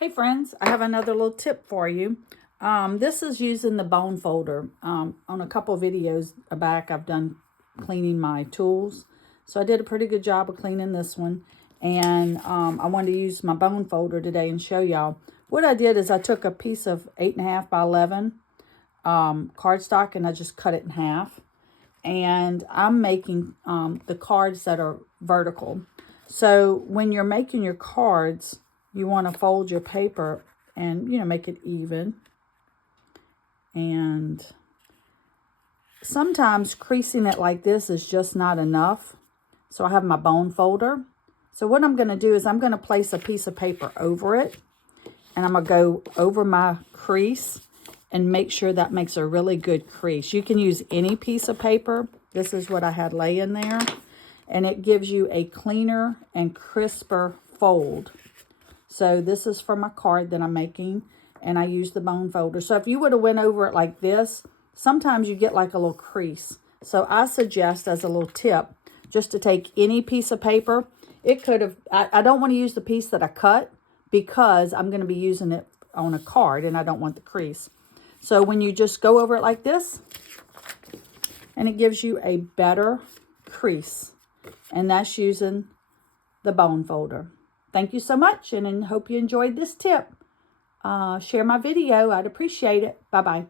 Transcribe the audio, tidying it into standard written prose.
Hey friends, I have another little tip for you. This is using the bone folder. On a couple of videos back, I've done cleaning my tools. So I did a pretty good job of cleaning this one. And I wanted to use my bone folder today and show y'all. What I did is I took a piece of 8.5 by 11 cardstock and I just cut it in half. And I'm making the cards that are vertical. So when you're making your cards, you want to fold your paper and, make it even. And sometimes creasing it like this is just not enough. So I have my bone folder. So what I'm going to do is I'm going to place a piece of paper over it. And I'm going to go over my crease and make sure that makes a really good crease. You can use any piece of paper. This is what I had laying there. And it gives you a cleaner and crisper fold. So this is for my card that I'm making, and I use the bone folder. So if you would have went over it like this, sometimes you get like a little crease. So I suggest as a little tip, just to take any piece of paper. It could have, I don't want to use the piece that I cut because I'm going to be using it on a card and I don't want the crease. So when you just go over it like this, and it gives you a better crease. And that's using the bone folder. Thank you so much, and I hope you enjoyed this tip. Share my video. I'd appreciate it. Bye-bye.